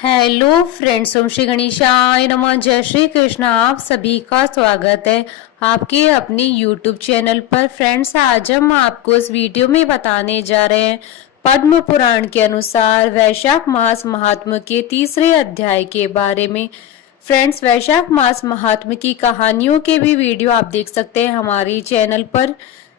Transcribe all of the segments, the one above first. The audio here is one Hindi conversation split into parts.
हेलो फ्रेंड्स, ओम श्री गणेशाय नमः। जय श्री कृष्ण। आप सभी का स्वागत है आपके अपने यूट्यूब चैनल पर। फ्रेंड्स, आज हम आपको इस वीडियो में बताने जा रहे हैं पद्म पुराण के अनुसार वैशाख मास महात्म्य के तीसरे अध्याय के बारे में। फ्रेंड्स, वैशाख मास महात्म्य की कहानियों के भी वीडियो आप देख सकते हैं हमारे चैनल पर।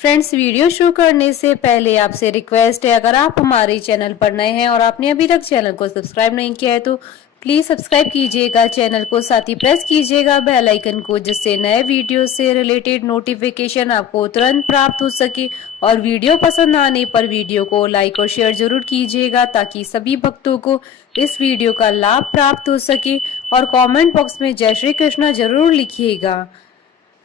फ्रेंड्स, वीडियो शुरू करने से पहले आपसे रिक्वेस्ट है, अगर आप हमारे चैनल पर नए हैं और आपने अभी तक चैनल को सब्सक्राइब नहीं किया है तो प्लीज सब्सक्राइब कीजिएगा चैनल को, साथ ही प्रेस कीजिएगा बेल आइकन को, जिससे नए वीडियो से रिलेटेड नोटिफिकेशन आपको तुरंत प्राप्त हो सके। और वीडियो पसंद आने पर वीडियो को लाइक और शेयर जरूर कीजिएगा ताकि सभी भक्तों को इस वीडियो का लाभ प्राप्त हो सके। और कमेंट बॉक्स में जय श्री कृष्ण जरूर लिखिएगा।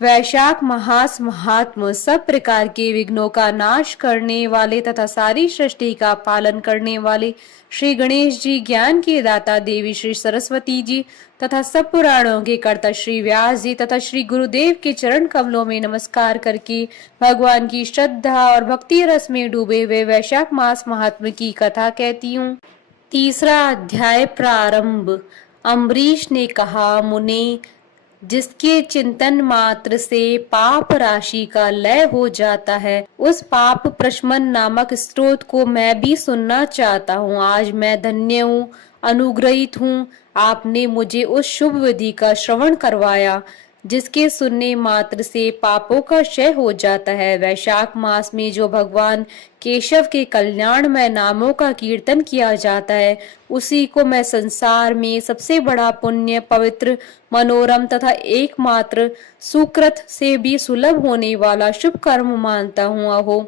वैशाख मास महात्म सब प्रकार के विघ्नों का नाश करने वाले तथा सारी सृष्टि का पालन करने वाले श्री गणेश जी, ज्ञान के दाता देवी श्री सरस्वती जी तथा सब पुराणों के कर्ता श्री व्यास जी तथा श्री गुरुदेव के चरण कमलों में नमस्कार करके भगवान की श्रद्धा और भक्ति रस में डूबे हुए वैशाख मास महात्म की कथा कहती हूँ। तीसरा अध्याय प्रारंभ। अम्बरीश ने कहा, मुने, जिसके चिंतन मात्र से पाप राशि का लय हो जाता है, उस पाप प्रशमन नामक स्रोत को मैं भी सुनना चाहता हूँ। आज मैं धन्य हूँ, अनुग्रहित हूँ। आपने मुझे उस शुभ विधि का श्रवण करवाया जिसके सुनने मात्र से पापों का क्षय हो जाता है। वैशाख मास में जो भगवान केशव के कल्याणमय नामों का कीर्तन किया जाता है, उसी को मैं संसार में सबसे बड़ा पुण्य, पवित्र, मनोरम तथा एकमात्र सुकृत से भी सुलभ होने वाला शुभ कर्म मानता हूँ। अहो,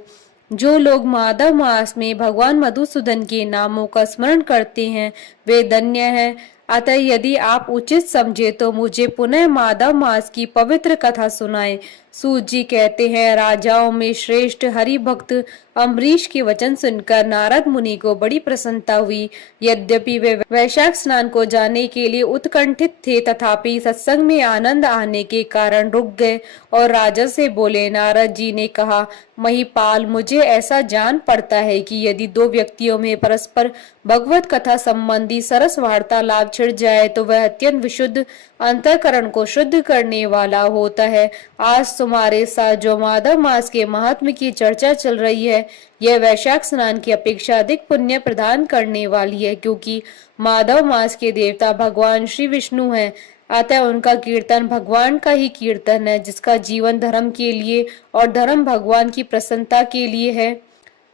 जो लोग माधव मास में भगवान मधुसूदन के नामों का स्मरण करते हैं वे धन्य हैं। अतः यदि आप उचित समझे तो मुझे पुनः माधव मास की पवित्र कथा सुनाएं। सूत जी कहते हैं, राजाओं में श्रेष्ठ हरि भक्त अम्बरीश के वचन सुनकर नारद मुनि को बड़ी प्रसन्नता हुई। यद्यपि वे वैशाख स्नान को जाने के लिए उत्कंठित थे, तथापि सत्संग में आनंद आने के कारण रुक गए और राजा से बोले। नारद जी ने कहा, महिपाल, मुझे ऐसा जान पड़ता है कि यदि दो व्यक्तियों में परस्पर भगवत कथा संबंधी सरस वार्तालाप छिड़ जाए तो वह अत्यंत विशुद्ध अंतःकरण को शुद्ध करने वाला होता है। आज तुम्हारे साथ जो माधव मास के महात्म्य की चर्चा चल रही है, यह वैशाख स्नान की अपेक्षा अधिक पुण्य प्रदान करने वाली है, क्योंकि माधव मास के देवता भगवान श्री विष्णु हैं। अतः उनका कीर्तन भगवान का ही कीर्तन है, जिसका जीवन धर्म के लिए और धर्म भगवान की प्रसन्नता के लिए है,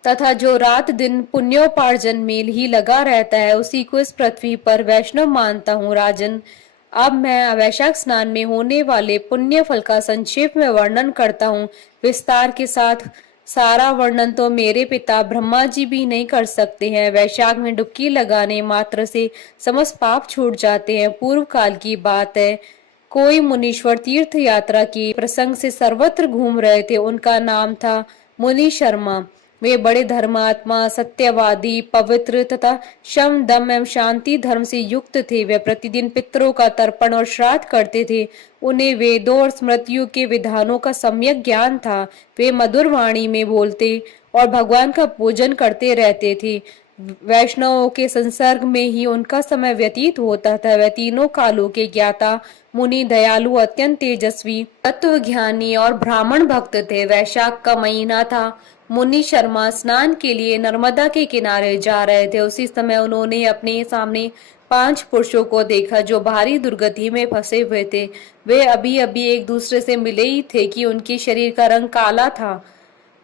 तथा जो रात दिन पुण्योपार्जन में ही लगा रहता है, उसी को इस पृथ्वी पर वैष्णव मानता हूँ। राजन, अब मैं वैशाख स्नान में होने वाले पुण्य फल का संक्षेप में वर्णन करता हूँ। विस्तार के साथ सारा वर्णन तो मेरे पिता ब्रह्मा जी भी नहीं कर सकते हैं। वैशाख में डुबकी लगाने मात्र से समस्त पाप छूट जाते हैं। पूर्व काल की बात है, कोई मुनीश्वर तीर्थ यात्रा के प्रसंग से सर्वत्र घूम रहे थे। उनका नाम था मुनि शर्मा। वे बड़े धर्मात्मा, सत्यवादी, पवित्र तथा शम, दम एवं शांति धर्म से युक्त थे। वे प्रतिदिन पितरों का तर्पण और श्राद्ध करते थे। उन्हें वेदों और स्मृतियों के विधानों का सम्यक ज्ञान था। वे मधुर वाणी में बोलते और भगवान का पूजन करते रहते थे। वैष्णवों के संसर्ग में ही उनका समय व्यतीत होता था। वह तीनों कालों के ज्ञाता, मुनि, दयालु, अत्यंत तेजस्वी, तत्व ज्ञानी और ब्राह्मण भक्त थे। वैशाख का महीना था। मुनि शर्मा स्नान के लिए नर्मदा के किनारे जा रहे थे। उसी समय उन्होंने अपने सामने 5 पुरुषों को देखा जो भारी दुर्गति में फंसे हुए थे। वे अभी अभी एक दूसरे से मिले ही थे कि उनके शरीर का रंग काला था।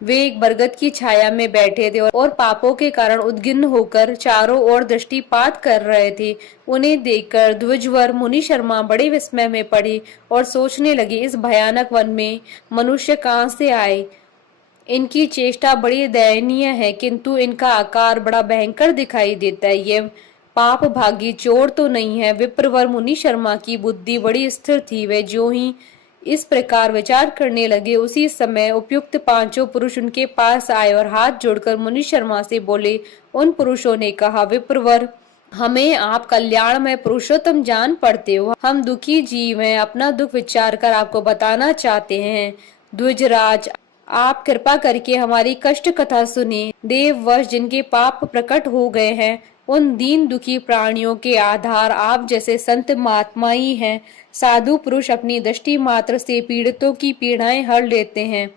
वे एक बरगद की छाया में बैठे थे और पापों के कारण उद्गिन्न होकर चारों ओर दृष्टिपात कर रहे थे। उन्हें देखकर द्विजवर मुनि शर्मा बड़े विस्मय में पड़े और सोचने लगे, इस भयानक वन में मनुष्य कहाँ से आए। इनकी चेष्टा बड़ी दयनीय है, किंतु इनका आकार बड़ा भयंकर दिखाई देता है। ये पाप भागी चोर तो नहीं है। विप्रवर मुनि शर्मा की बुद्धि बड़ी स्थिर थी। वे जो ही इस प्रकार विचार करने लगे, उसी समय उपयुक्त 5 पुरुष उनके पास आए और हाथ जोड़कर मुनि शर्मा से बोले। उन पुरुषों ने कहा, विप्रवर, हमें आप कल्याण में पुरुषोत्तम जान पड़ते हो। हम दुखी जीव हैं, अपना दुख विचार कर आपको बताना चाहते हैं। द्विजराज, आप कृपा करके हमारी कष्ट कथा सुने। देववश जिनके पाप प्रकट हो गए हैं, उन दीन दुखी प्राणियों के आधार आप जैसे संत महात्मा ही हैं। साधु पुरुष अपनी दृष्टि मात्र से पीड़ितों की पीड़ाएं हर लेते हैं।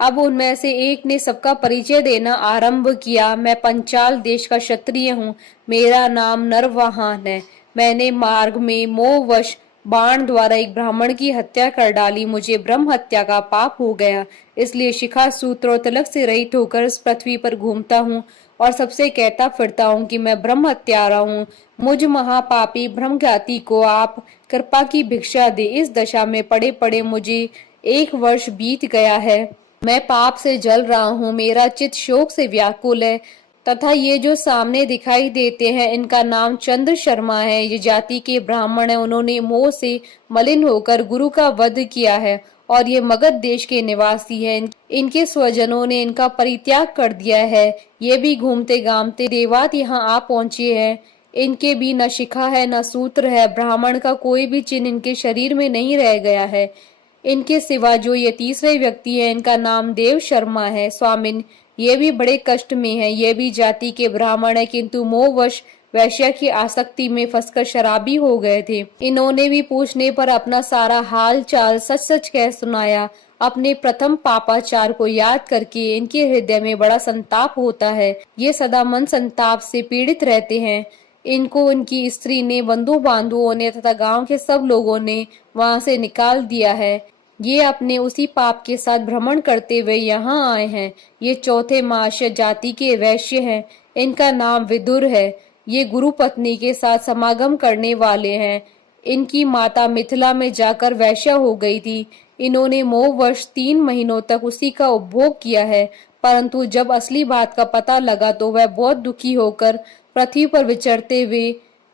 अब उनमें से एक ने सबका परिचय देना आरंभ किया। मैं पंचाल देश का क्षत्रिय हूँ। मेरा नाम नरवाहन है। मैंने मार्ग में मोहवश बाण द्वारा एक ब्राह्मण की हत्या कर डाली। मुझे ब्रह्म हत्या का पाप हो गया, इसलिए शिखा सूत्र और तिलक से रहित होकर इस पृथ्वी पर घूमता हूँ और सबसे कहता फिरता हूँ कि मैं ब्रह्म हत्यारा हूँ। मुझ महापापी ब्रह्मघाती को आप कृपा की भिक्षा दे। इस दशा में पड़े पड़े मुझे 1 वर्ष बीत गया है। मैं पाप से जल रहा हूँ। मेरा चित्त शोक से व्याकुल है तथा ये जो सामने दिखाई देते हैं इनका नाम चंद्र शर्मा है। ये जाति के ब्राह्मण है। उन्होंने मोह से मलिन होकर गुरु का वध किया है और ये मगध देश के निवासी है। इनके स्वजनों ने इनका परित्याग कर दिया है। ये भी घूमते घामते देवात यहाँ आ पहुंचे हैं। इनके भी न शिखा है न सूत्र है। ब्राह्मण का कोई भी चिन्ह इनके शरीर में नहीं रह गया है। इनके सिवा जो ये तीसरे व्यक्ति है इनका नाम देव शर्मा है। स्वामिन, ये भी बड़े कष्ट में है। ये भी जाति के ब्राह्मण है, किंतु मोहवश वैश्या की आसक्ति में फंसकर शराबी हो गए थे। इन्होंने भी पूछने पर अपना सारा हाल चाल सच सच कह सुनाया। अपने प्रथम पापाचार को याद करके इनके हृदय में बड़ा संताप होता है। ये सदा मन संताप से पीड़ित रहते हैं। इनको उनकी स्त्री ने, बंधु बांधुओं ने तथा गांव के सब लोगों ने वहां से निकाल दिया है। ये अपने उसी पाप के साथ भ्रमण करते हुए यहाँ आए हैं। ये चौथे माश्य जाति के वैश्य हैं। इनका नाम विदुर है। ये गुरु पत्नी के साथ समागम करने वाले हैं। इनकी माता मिथिला में जाकर वैश्या हो गई थी। इन्होंने मोहवश 3 महीनों तक उसी का उपभोग किया है, परंतु जब असली बात का पता लगा तो वह बहुत दुखी होकर पृथ्वी पर विचरते हुए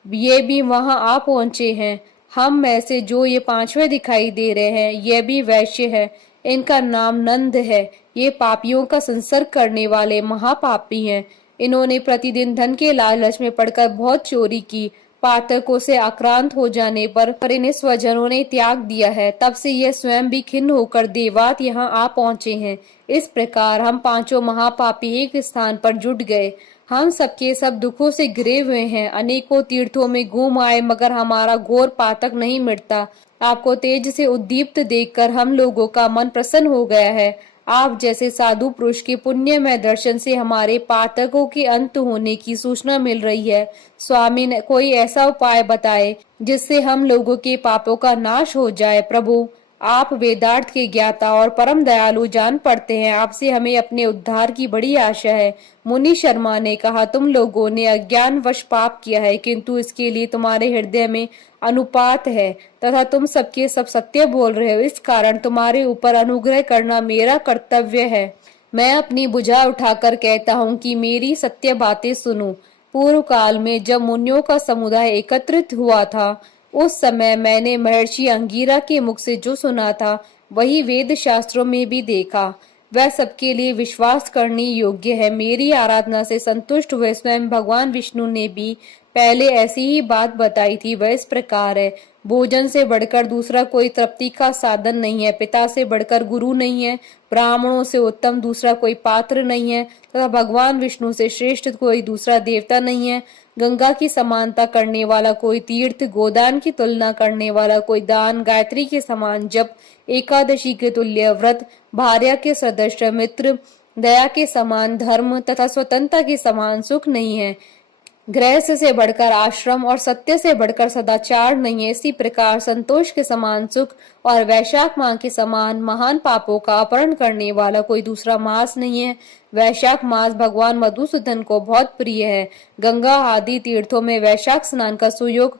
ये भी वहां आ पहुंचे हैं। हम में से जो ये 5वें दिखाई दे रहे हैं ये भी वैश्य है। इनका नाम नंद है। ये पापियों का संसर्ग करने वाले महापापी हैं। इन्होंने प्रतिदिन धन के लालच में पड़कर बहुत चोरी की। पातकों से आक्रांत हो जाने पर इन्हें स्वजनों ने त्याग दिया है। तब से यह स्वयं भी खिन्न होकर देवात यहाँ आ पहुंचे हैं। इस प्रकार हम 5 महापापी एक स्थान पर जुट गए। हम सबके सब दुखों से घिरे हुए हैं। अनेकों तीर्थों में घूम आए मगर हमारा घोर पातक नहीं मिटता। आपको तेज से उद्दीप्त देखकर हम लोगों का मन प्रसन्न हो गया है। आप जैसे साधु पुरुष के पुण्यमय दर्शन से हमारे पातकों के अंत होने की सूचना मिल रही है। स्वामी ने कोई ऐसा उपाय बताए जिससे हम लोगों के पापों का नाश हो जाए। प्रभु, आप वेदार्थ के ज्ञाता और परम दयालु जान पड़ते हैं। आपसे हमें अपने उद्धार की बड़ी आशा है। मुनि शर्मा ने कहा, तुम लोगों ने अज्ञानवश पाप किया है, किंतु इसके लिए तुम्हारे हृदय में अनुपात है तथा तुम सबके सब सत्य बोल रहे हो। इस कारण तुम्हारे ऊपर अनुग्रह करना मेरा कर्तव्य है। मैं अपनी भुजा उठाकर कहता हूँ कि मेरी सत्य बातें सुनो। पूर्व काल में जब मुनियों का समुदाय एकत्रित हुआ था उस समय मैंने महर्षि अंगीरा के मुख से जो सुना था वही वेद शास्त्रों में भी देखा। वह सबके लिए विश्वास करने योग्य है। मेरी आराधना से संतुष्ट हुए स्वयं भगवान विष्णु ने भी पहले ऐसी ही बात बताई थी। वह इस प्रकार है, भोजन से बढ़कर दूसरा कोई तृप्ति का साधन नहीं है। पिता से बढ़कर गुरु नहीं है। ब्राह्मणों से उत्तम दूसरा कोई पात्र नहीं है तथा भगवान विष्णु से श्रेष्ठ कोई दूसरा देवता नहीं है। गंगा की समानता करने वाला कोई तीर्थ, गोदान की तुलना करने वाला कोई दान, गायत्री के समान जप, एकादशी के तुल्य व्रत, भार्या के सदृश मित्र, दया के समान धर्म तथा स्वतंत्रता के समान सुख नहीं है। गृहस्थ से बढ़कर आश्रम और सत्य से बढ़कर सदाचार नहीं है। इसी प्रकार संतोष के समान सुख और वैशाख माह के समान महान पापों का अपहरण करने वाला कोई दूसरा मास नहीं है। वैशाख मास भगवान मधुसूदन को बहुत प्रिय है। गंगा आदि तीर्थों में वैशाख स्नान का सुयोग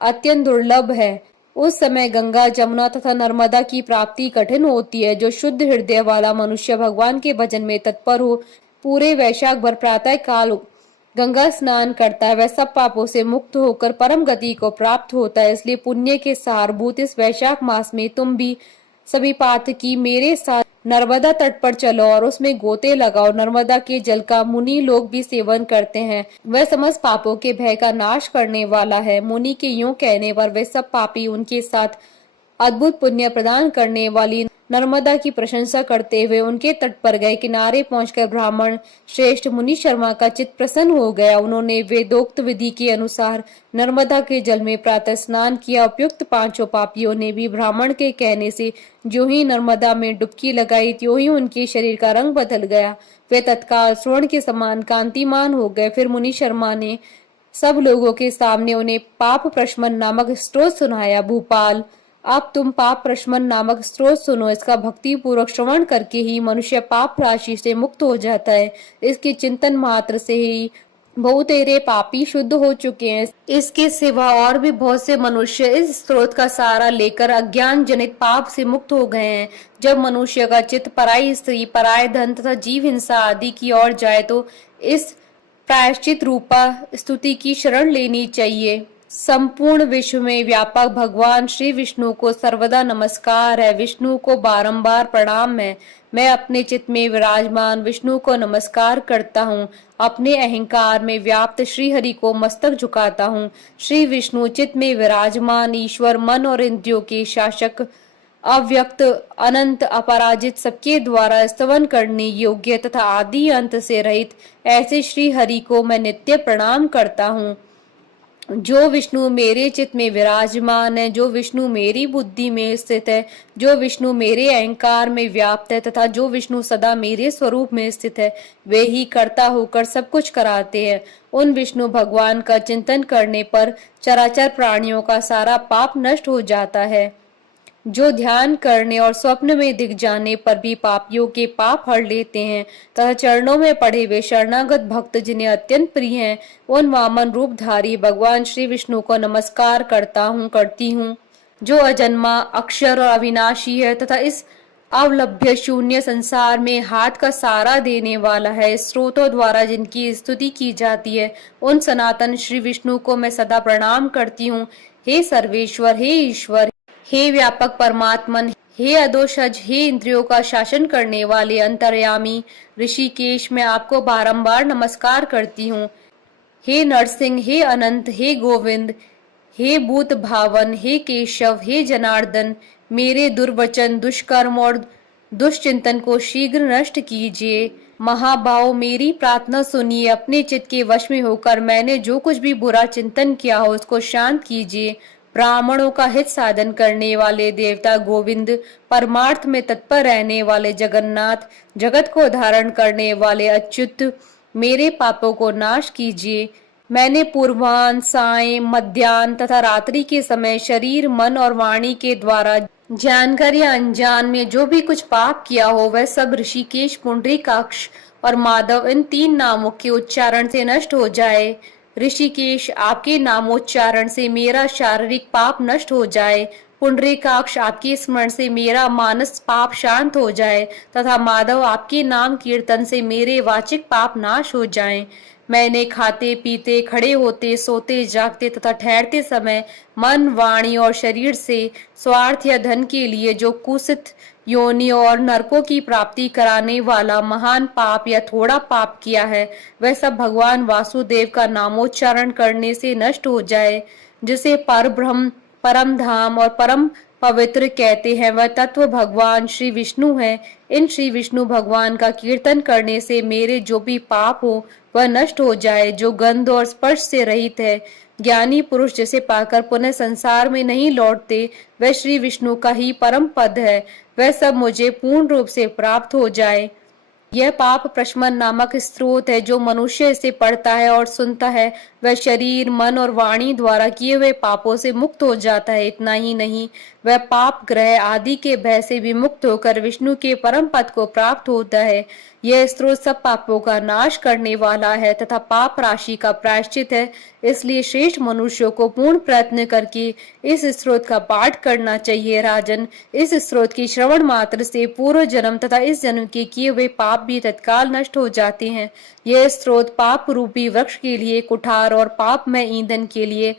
अत्यंत दुर्लभ है। उस समय गंगा, जमुना तथा नर्मदा की प्राप्ति कठिन होती है। जो शुद्ध हृदय वाला मनुष्य भगवान के भजन में तत्पर हो पूरे वैशाख भर प्रातः काल गंगा स्नान करता है, वह सब पापों से मुक्त होकर परम गति को प्राप्त होता है। इसलिए पुण्य के सारभूत इस वैशाख मास में तुम भी सभी पातकी मेरे साथ नर्मदा तट पर चलो और उसमें गोते लगाओ। नर्मदा के जल का मुनि लोग भी सेवन करते हैं। वह समस्त पापों के भय का नाश करने वाला है। मुनि के यूं कहने पर वे सब पापी उनके साथ अद्भुत पुण्य प्रदान करने वाली नर्मदा की प्रशंसा करते हुए उनके तट पर गए। किनारे पहुंचकर ब्राह्मण श्रेष्ठ मुनि शर्मा का चित्त प्रसन्न हो गया। उन्होंने वेदोक्त विधि के अनुसार नर्मदा के जल में प्रातः स्नान किया। उपयुक्त पांचों पापियों ने भी ब्राह्मण के कहने से जो ही नर्मदा में डुबकी लगाई, त्यों ही उनके शरीर का रंग बदल गया। वे तत्काल स्वर्ण के समान कांतिमान हो गए। फिर मुनि शर्मा ने सब लोगों के सामने उन्हें पाप प्रशमन नामक स्त्रोत सुनाया। भूपाल, अब तुम पाप प्रशमन नामक स्त्रोत सुनो। इसका भक्ति पूर्वक श्रवण करके ही मनुष्य पाप राशि से मुक्त हो जाता है। इसके चिंतन मात्र से ही बहुतेरे पापी शुद्ध हो चुके हैं। इसके सिवा और भी बहुत से मनुष्य इस स्रोत का सहारा लेकर अज्ञान जनित पाप से मुक्त हो गए हैं। जब मनुष्य का चित्त पराई स्त्री, पराय धन तथा जीव हिंसा आदि की ओर जाए तो इस प्रायश्चित रूपा स्तुति की शरण लेनी चाहिए। संपूर्ण विश्व में व्यापक भगवान श्री विष्णु को सर्वदा नमस्कार है। विष्णु को बारंबार प्रणाम है। मैं अपने चित्त में विराजमान विष्णु को नमस्कार करता हूँ। अपने अहंकार में व्याप्त श्री हरि को मस्तक झुकाता हूँ। श्री विष्णु चित्त में विराजमान ईश्वर, मन और इंद्रियों के शासक, अव्यक्त, अनंत, अपराजित, सबके द्वारा स्तवन करने योग्य तथा आदि अंत से रहित ऐसे श्री हरि को मैं नित्य प्रणाम करता हूँ। जो विष्णु मेरे चित्त में विराजमान है, जो विष्णु मेरी बुद्धि में स्थित है, जो विष्णु मेरे अहंकार में व्याप्त है तथा जो विष्णु सदा मेरे स्वरूप में स्थित है, वे ही कर्ता होकर सब कुछ कराते हैं। उन विष्णु भगवान का चिंतन करने पर चराचर प्राणियों का सारा पाप नष्ट हो जाता है। जो ध्यान करने और स्वप्न में दिख जाने पर भी पापियों के पाप हर लेते हैं तथा चरणों में पड़े हुए शरणागत भक्त जिन्हें अत्यंत प्रिय हैं, उन वामन रूपधारी भगवान श्री विष्णु को नमस्कार करती हूँ, जो अजन्मा, अक्षर और अविनाशी है तथा इस अवलभ्य शून्य संसार में हाथ का सहारा देने वाला है। स्रोतों द्वारा जिनकी स्तुति की जाती है, उन सनातन श्री विष्णु को मैं सदा प्रणाम करती हूँ। हे सर्वेश्वर, हे ईश्वर, हे व्यापक परमात्मन, हे अदोषज, हे इंद्रियों का शासन करने वाले अंतर्यामी ऋषिकेश, मैं आपको बारंबार नमस्कार करती हूँ। हे नरसिंह, हे अनंत, हे गोविंद, हे भूत भावन, हे केशव, हे जनार्दन, मेरे दुर्वचन, दुष्कर्म और दुष्चिंतन को शीघ्र नष्ट कीजिए। महाभाव, मेरी प्रार्थना सुनिए। अपने चित्त के वश में होकर मैंने जो कुछ भी बुरा चिंतन किया हो उसको शांत कीजिए। ब्राह्मणों का हित साधन करने वाले देवता गोविंद, परमार्थ में तत्पर रहने वाले जगन्नाथ, जगत को धारण करने वाले अच्युत, मेरे पापों को नाश कीजिए। मैंने पूर्वाह्न, साय, मध्याह्न तथा रात्रि के समय शरीर, मन और वाणी के द्वारा जानकर या अनजान में जो भी कुछ पाप किया हो वह सब ऋषिकेश, पुंडरीकाक्ष और माधव इन तीन नामों के उच्चारण से नष्ट हो जाए। ऋषिकेश, आपके नामोच्चारण से मेरा शारीरिक पाप नष्ट हो जाए। पुंडरीकाक्ष, आपके स्मरण से मेरा मानस पाप शांत हो जाए तथा माधव, आपके नाम कीर्तन से मेरे वाचिक पाप नाश हो जाएं। मैंने खाते पीते, खड़े होते, सोते, जागते तथा ठहरते समय मन, वाणी और शरीर से स्वार्थ या धन के लिए जो कुत्सित योनियों और नरकों की प्राप्ति कराने वाला महान पाप या थोड़ा पाप किया है, वह सब भगवान वासुदेव का नामोच्चारण करने से नष्ट हो जाए। जिसे पर ब्रह्म, परम धाम और परम पवित्र कहते हैं, वह तत्व भगवान श्री विष्णु है। इन श्री विष्णु भगवान का कीर्तन करने से मेरे जो भी पाप हो वह नष्ट हो जाए। जो गंध और स्पर्श से रहित है, ज्ञानी पुरुष जिसे पाकर पुनः संसार में नहीं लौटते, वह श्री विष्णु का ही परम पद है। वह सब मुझे पूर्ण रूप से प्राप्त हो जाए। यह पाप प्रशमन नामक स्रोत है। जो मनुष्य इसे पढ़ता है और सुनता है, वह शरीर, मन और वाणी द्वारा किए हुए पापों से मुक्त हो जाता है। इतना ही नहीं, वह पाप ग्रह आदि के भय से भी मुक्त होकर विष्णु के परम पद को प्राप्त होता है। यह स्रोत सब पापों का नाश करने वाला है तथा पाप राशि का प्रायश्चित है। इसलिए श्रेष्ठ मनुष्यों को पूर्ण प्रयत्न करके इस स्रोत का पाठ करना चाहिए। राजन, इस स्रोत की श्रवण मात्र से पूर्व जन्म तथा इस जन्म के किए हुए पाप भी तत्काल नष्ट हो जाते हैं। यह स्रोत पाप रूपी वृक्ष के लिए कुठार और पाप में ईंधन के लिए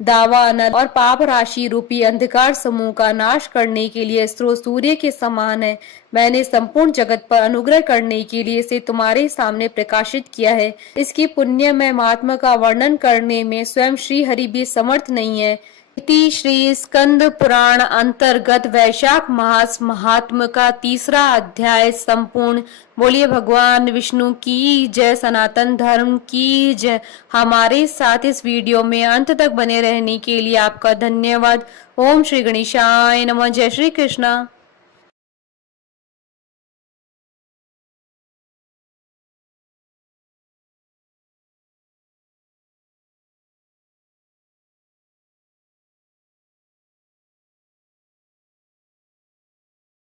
दावानल और पाप राशि रूपी अंधकार समूह का नाश करने के लिए स्रोत सूर्य के समान है। मैंने संपूर्ण जगत पर अनुग्रह करने के लिए इसे तुम्हारे सामने प्रकाशित किया है। इसकी पुण्यमय महात्मा का वर्णन करने में स्वयं श्री हरि भी समर्थ नहीं है। इति श्री स्कंद पुराण अंतर्गत वैशाख मास महात्म का तीसरा अध्याय संपूर्ण। बोलिए भगवान विष्णु की जय, सनातन धर्म की जय। हमारे साथ इस वीडियो में अंत तक बने रहने के लिए आपका धन्यवाद। ओम श्री गणेशाय नमः। जय श्री कृष्णा।